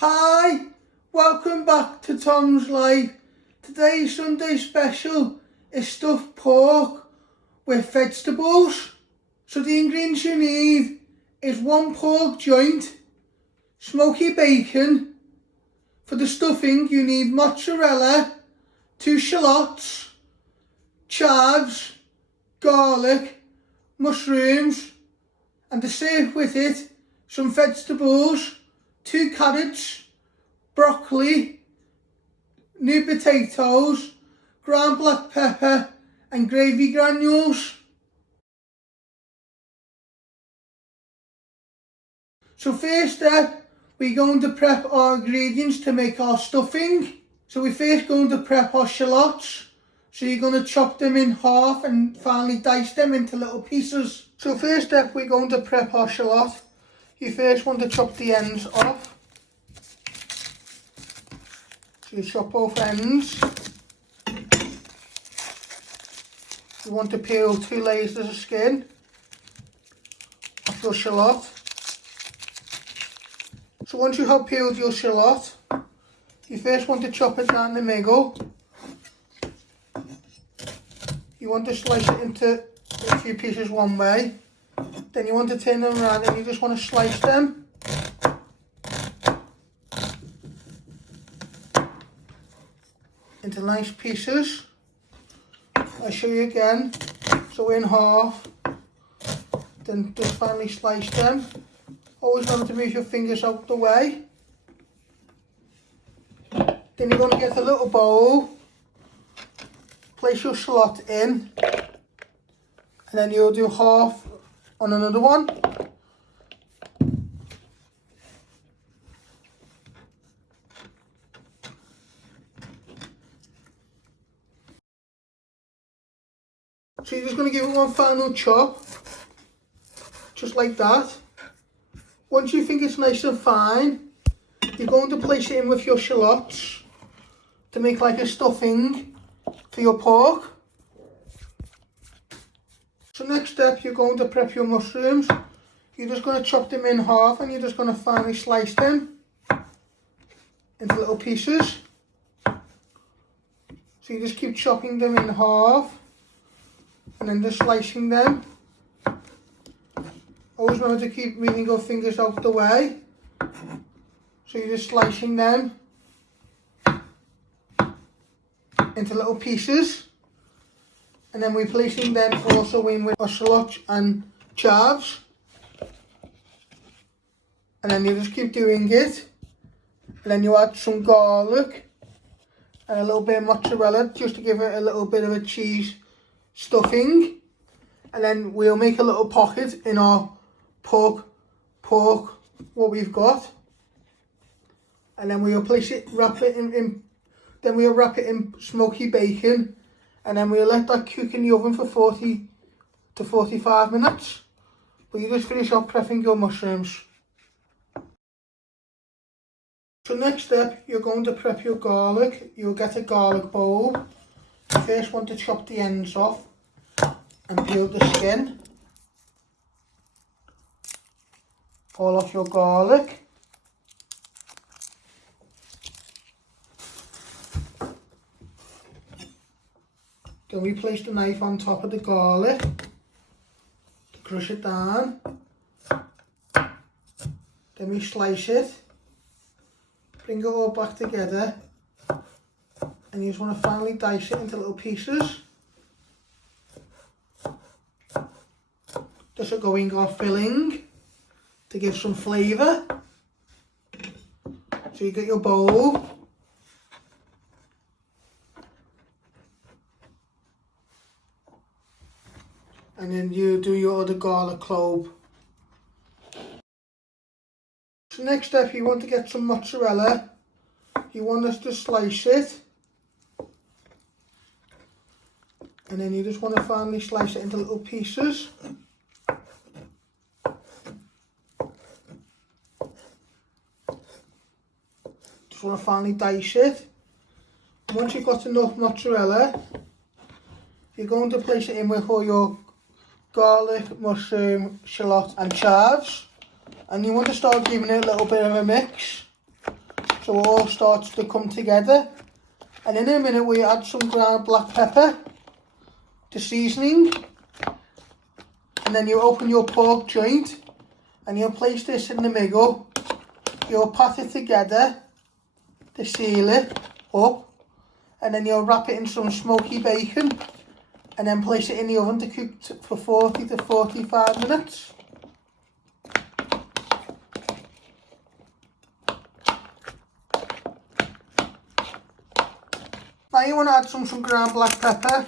Hi, welcome back to Tom's Life. Today's Sunday special is stuffed pork with vegetables. So the ingredients you need is 1 pork joint, smoky bacon. For the stuffing you need mozzarella, 2 shallots, chives, garlic, mushrooms, and to serve with it some vegetables, 2 carrots, broccoli, new potatoes, ground black pepper and gravy granules. So first step, we're going to prep our ingredients to make our stuffing. So we're first going to prep our shallots. So you're going to chop them in half and finally dice them into little pieces. So first step, we're going to prep our shallot. You first want to chop the ends off. So you chop both ends. You want to peel 2 layers of skin off your shallot. So once you have peeled your shallot, you first want to chop it down the middle. You want to slice it into a few pieces one way. Then you want to turn them around and you just want to slice them. Into nice pieces. I'll show you again. So in half, then just finally slice them. Always remember to move your fingers out the way. Then you're going to get a little bowl, place your shallot in, and then you'll do half on another one. So you're just going to give it one final chop, just like that. Once you think it's nice and fine, you're going to place it in with your shallots to make like a stuffing for your pork. So next step, you're going to prep your mushrooms. You're just going to chop them in half and you're just going to finally slice them into little pieces. So you just keep chopping them in half and then just slicing them. Always remember to keep moving your fingers out the way. So you're just slicing them into little pieces. And then we're placing them also in with our shallots and chives. And then you just keep doing it. And then you add some garlic and a little bit of mozzarella just to give it a little bit of a cheese stuffing. And then we'll make a little pocket in our pork what we've got. And then we'll place it, wrap it in then we'll wrap it in smoky bacon. And then we'll let that cook in the oven for 40 to 45 minutes. But you just finish off prepping your mushrooms. So next step, you're going to prep your garlic. You'll get a garlic bowl. You first want to chop the ends off and peel the skin all off your garlic. Then we place the knife on top of the garlic to crush it down. Then we slice it, bring it all back together, and you just want to finally dice it into little pieces. This will go in our filling to give some flavour. So you get your bowl. And then you do your other garlic clove. So next step, you want to get some mozzarella. You want us to slice it. And then you just want to finally slice it into little pieces. Just want to finally dice it. And once you've got enough mozzarella, you're going to place it in with all your garlic, mushroom, shallot and chives. And you want to start giving it a little bit of a mix. so it all starts to come together. And in a minute we add some ground black pepper to seasoning, and then you open your pork joint and you'll place this in the middle. You'll pat it together to seal it up, and then you'll wrap it in some smoky bacon and then place it in the oven to cook for 40 to 45 minutes. Now you want to add some ground black pepper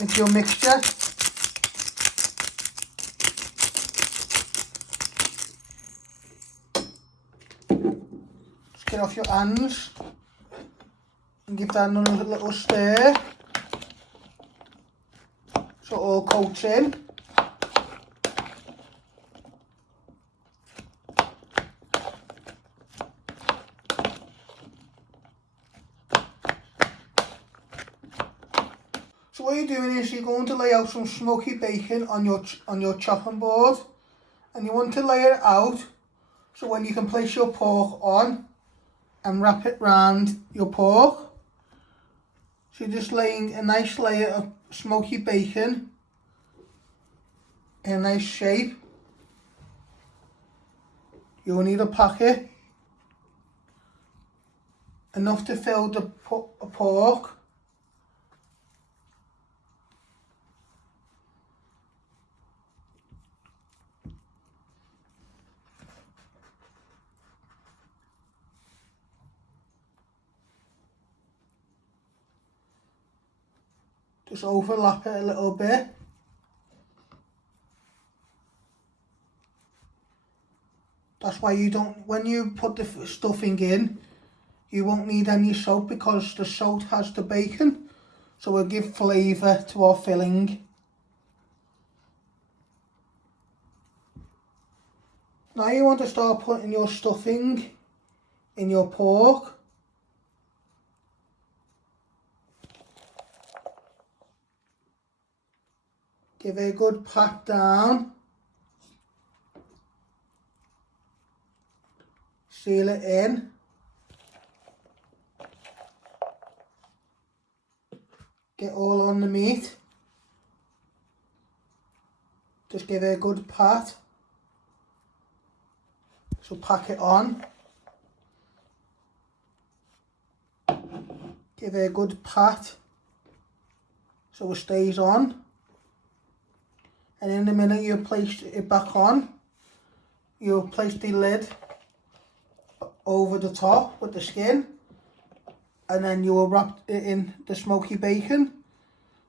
into your mixture. Just get off your hands and give that another little stir so it all coats in. So what you're doing is you're going to lay out some smoky bacon on your chopping board, and you want to lay it out so when you can place your pork on and wrap it round your pork. So you're just laying a nice layer of smoky bacon in a nice shape. You'll need a packet enough to fill the pork. Just overlap it a little bit. That's why you don't, when you put the stuffing in, you won't need any salt because the salt has the bacon, so it'll give flavour to our filling. Now you want to start putting your stuffing in your pork. Give it a good pat down. Seal it in. Get all on the meat. Just give it a good pat. So pack it on. Give it a good pat so it stays on. And in the minute you place it back on, you'll place the lid over the top with the skin, and then you will wrap it in the smoky bacon.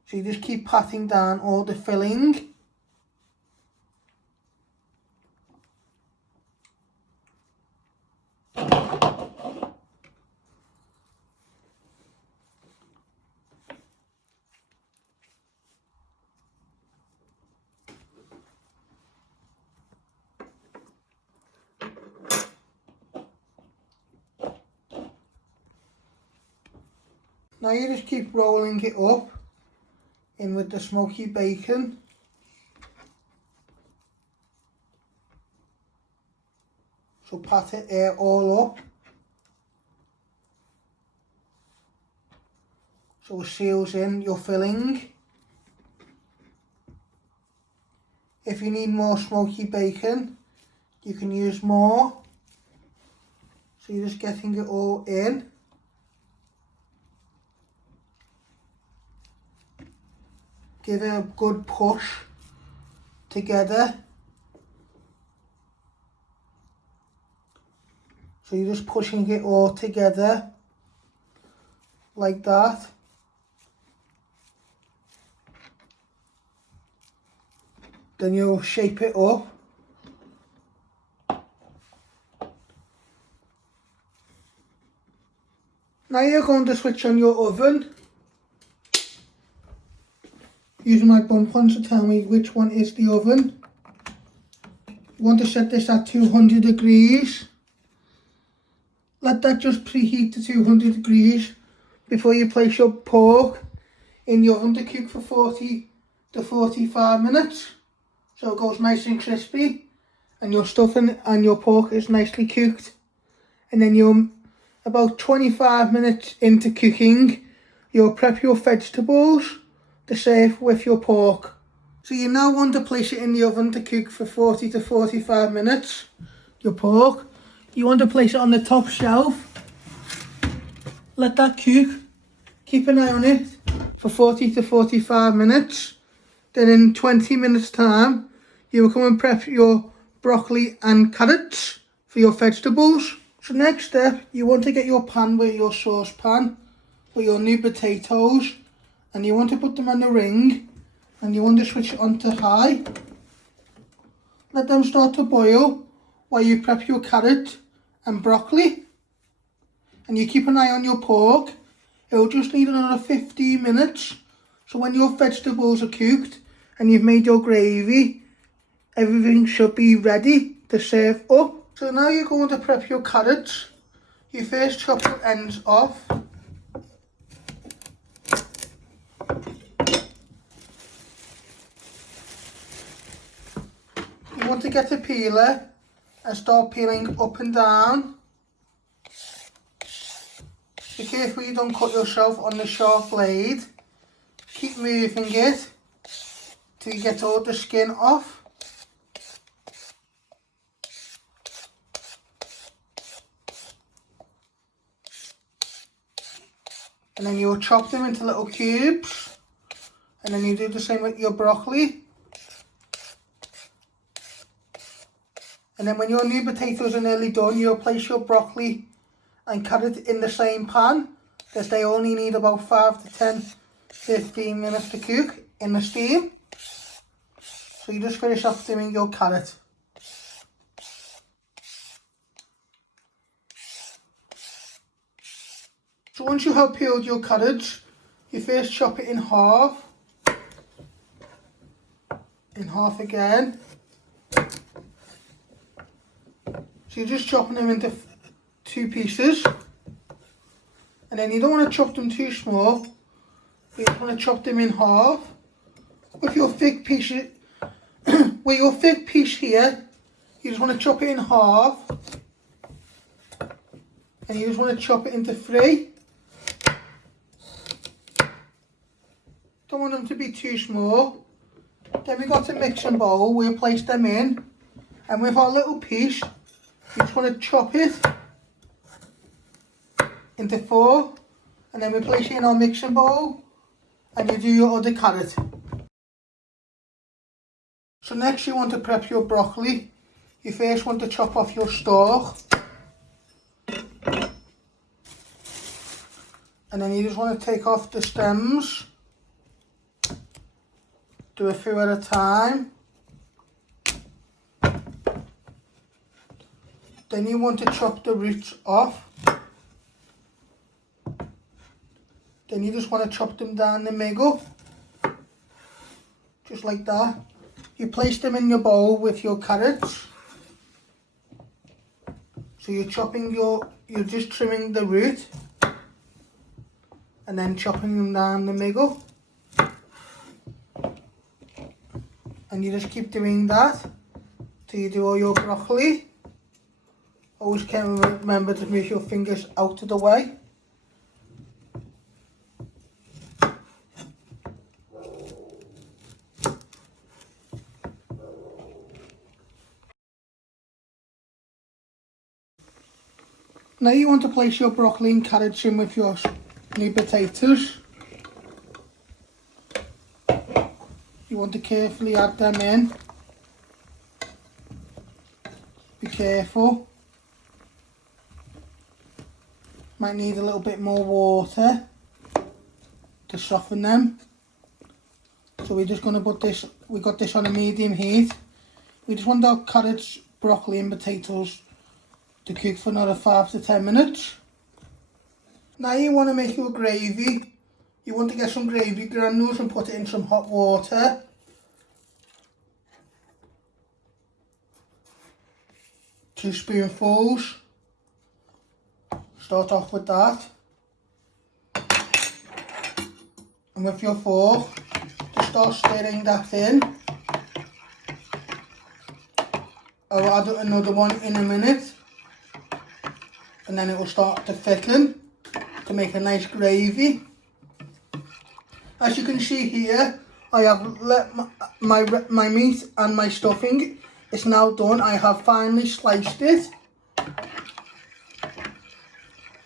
So you just keep patting down all the filling. Now you just keep rolling it up in with the smoky bacon. So pat it all up so it seals in your filling. If you need more smoky bacon, you can use more. So you're just getting it all in. Give it a good push together. So you're just pushing it all together like that. Then you'll shape it up. Now you're going to switch on your oven. Using my bump to tell me which one is the oven. You want to set this at 200 degrees. Let that just preheat to 200 degrees before you place your pork in the oven to cook for 40 to 45 minutes. So it goes nice and crispy. and your stuffing and your pork is nicely cooked, and then you're about 25 minutes into cooking, you'll prep your vegetables to serve with your pork. So you now want to place it in the oven to cook for 40 to 45 minutes. Your pork, you want to place it on the top shelf. Let that cook. Keep an eye on it for 40 to 45 minutes. Then in 20 minutes time, you will come and prep your broccoli and carrots for your vegetables. So next step, you want to get your pan with your saucepan with your new potatoes, and you want to put them on the ring, and you want to switch it on to high. Let them start to boil while you prep your carrot and broccoli, and you keep an eye on your pork. It will just need another 15 minutes. So when your vegetables are cooked and you've made your gravy, everything should be ready to serve up. So now you're going to prep your carrots. You first chop your ends off. You want to get a peeler and start peeling up and down. Be careful you don't cut yourself on the sharp blade. Keep moving it till you get all the skin off. And then you'll chop them into little cubes. And then you do the same with your broccoli. And then when your new potatoes are nearly done, you'll place your broccoli and carrot in the same pan, because they only need about 5 to 10, 15 minutes to cook in the steam. So you just finish off doing your carrot. So once you have peeled your carrots, you first chop it in half again. So you're just chopping them into 2 pieces, and then you don't want to chop them too small. You just want to chop them in half. With your thick piece, here, you just want to chop it in half, and you just want to chop it into 3. Don't want them to be too small. Then we got a mixing bowl. We'll place them in, and with our little piece, you just want to chop it into 4, and then we place it in our mixing bowl, and you do your other carrot. So next you want to prep your broccoli. You first want to chop off your stalk, and then you just want to take off the stems. Do a few at a time. Then you want to chop the roots off. Then you just want to chop them down the middle, just like that. You place them in your bowl with your carrots. So you're just trimming the root and then chopping them down the middle. And you just keep doing that till you do all your broccoli. Always remember to move your fingers out of the way. Now you want to place your broccoli and carrots in with your new potatoes. You want to carefully add them in. Be careful. Might need a little bit more water to soften them. So we're just going to put this, we got this on a medium heat. We just want our carrots, broccoli and potatoes to cook for another 5 to 10 minutes. Now you want to make your gravy. You want to get some gravy granules and put it in some hot water. Two spoonfuls. Start off with that. And with your fork, just start stirring that in I'll add another one in a minute, and then it will start to thicken to make a nice gravy. As you can see here, I have let my meat and my stuffing. It's now done. I have finely sliced it,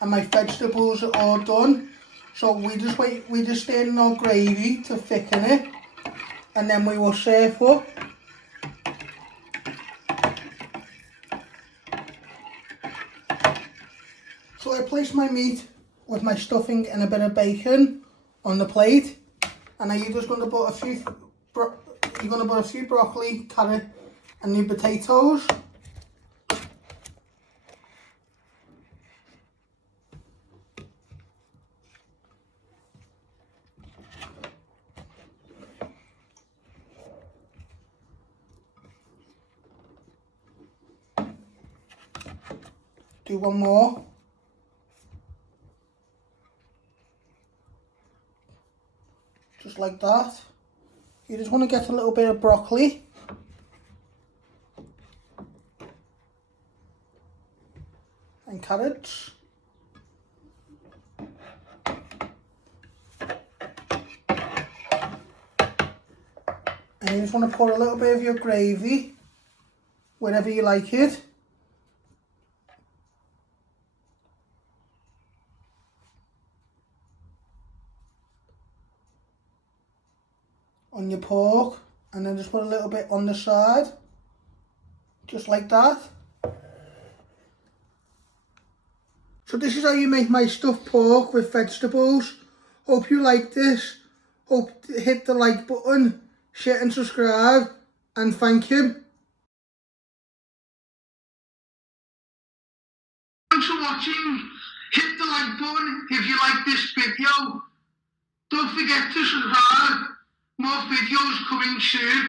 and my vegetables are all done. So we just stir in our gravy to thicken it, and then we will serve up. So I placed my meat with my stuffing and a bit of bacon on the plate, and now you're just going to put a few broccoli, carrot, and new potatoes. Do one more. Just like that. You just want to get a little bit of broccoli. And carrots. And you just want to pour a little bit of your gravy wherever you like it. On your pork, and then just put a little bit on the side, just like that. So this is how you make my stuffed pork with vegetables. Hope you like this. Hope to hit the like button, share and subscribe, and thank you. Thanks for watching. Hit the like button if you like this video. Don't forget to subscribe. More videos coming soon.